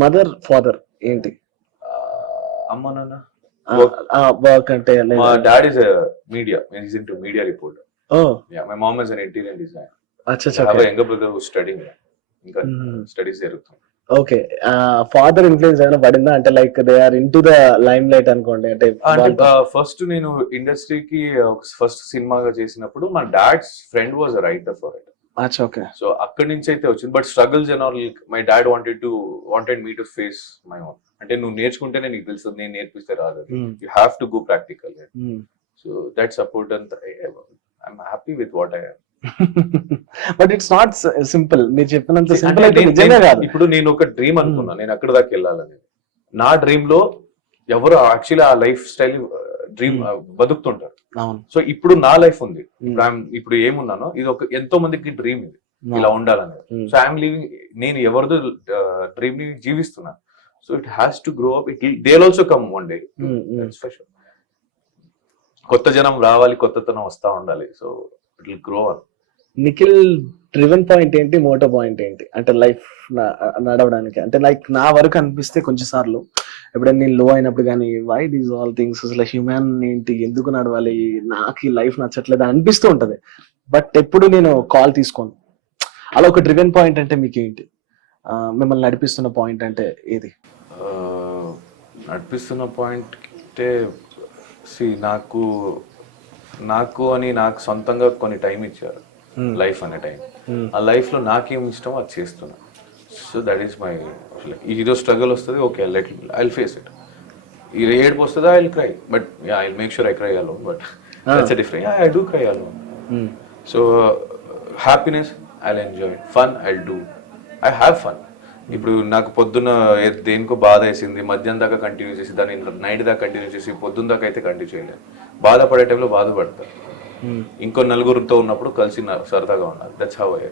Mother father ఏంటి అమ్మ నాన్న వర్క్ అంటే మా dad is media is into media reporter. Oh my mom is an interior designer. అచ్చా have younger brother who studying, ఇంకా studies జరుగుతుంది. ఓకే. ఫాదర్ ఇన్ఫ్లుయెన్స్ ఏమైనా పడిందా అంటే like they are into the limelight అనుకోండి అంటే first నేను ఇండస్ట్రీకి ఫస్ట్ సినిమాగా చేసినప్పుడు మా dad's friend was a writer for it. అచ్చా ఓకే. సో అక్కడి నుంచి అయితే వచ్చింది. But struggles and all my dad wanted me to face my own. అంటే నువ్వు నేర్చుకుంటేనే నీకు తెలుస్తుంది, నేను నేర్పిస్తే రాదు. You have to go practical. So that support and I'm happy with what I. But it's not simple. మీరు చెప్పినంత సింపుల్ అయితే నిజంగా కాదు. ఇప్పుడు నేను ఒక డ్రీమ్ అనుకున్నా, నేను అక్కడ దాకా వెళ్ళాలని. నా డ్రీమ్ లో ఎవరు యాక్చువల్లీ ఆ లైఫ్ స్టైల్ డ్రీమ్ బతుకుతుంటారు. సో ఇప్పుడు నా లైఫ్ ఉంది, ఇప్పుడు ఏమున్నానో ఇది ఒక ఎంతో మందికి డ్రీమ్, ఇది ఇలా ఉండాలనేది. సో ఐఎమ్ లివింగ్, నేను ఎవరిదో డ్రీమ్ ని జీవిస్తున్నా. So it has to grow up. They will also come one day. కొత్త జనం రావాలి, కొత్తతనం వస్తా ఉండాలి. So it will grow up. Nikhil driven point ఏంటి, మోటో పాయింట్ ఏంటి అంటే లైఫ్ నడవడానికి? అంటే లైక్ నా వరకు అనిపిస్తే కొంచెం సార్లు ఎప్పుడైనా నేను లో అయినప్పుడు కానీ వై దీస్ ఆల్ థింగ్స్, అసలు హ్యూమన్ ఏంటి, ఎందుకు నడవాలి, నాకు ఈ లైఫ్ నచ్చట్లేదు అనిపిస్తూ ఉంటది. బట్ ఎప్పుడు నేను కాల్ తీసుకోను. అలా ఒక డ్రివెన్ పాయింట్ అంటే మీకు ఏంటి, మిమ్మల్ని నడిపిస్తున్న పాయింట్ అంటే ఏది? నడిపిస్తున్న పాయింట్ అంటే నాకు అని నాకు సొంతంగా కొన్ని టైం ఇచ్చారు, లైఫ్ అనే టైం. ఆ లైఫ్ లో నాకేం ఇష్టమో అది చేస్తున్నా. సో దట్ ఈస్ మై, ఈరోజు స్ట్రగుల్ వస్తుంది, ఓకే ఐ ఫేస్ ఇట్. ఈ ఏడుపు వస్తుందా, I cry, but I make sure I cry alone. But that's different. I do cry alone. So happiness I enjoy, fun I do, I have fun. ఇప్పుడు నాకు పొద్దున్న దేనికో బాధ వేసింది, మధ్యాహ్నం దాకా కంటిన్యూ చేసి దాన్ని నైట్ దాకా కంటిన్యూ చేసి పొద్దున్న దాకా అయితే కంటిన్యూ చేయలేదు. బాధపడే టైంలో బాధపడతారు. ఇంకో నలుగురితో ఉన్నప్పుడు కలిసి సరదాగా ఉన్నారు. That's how I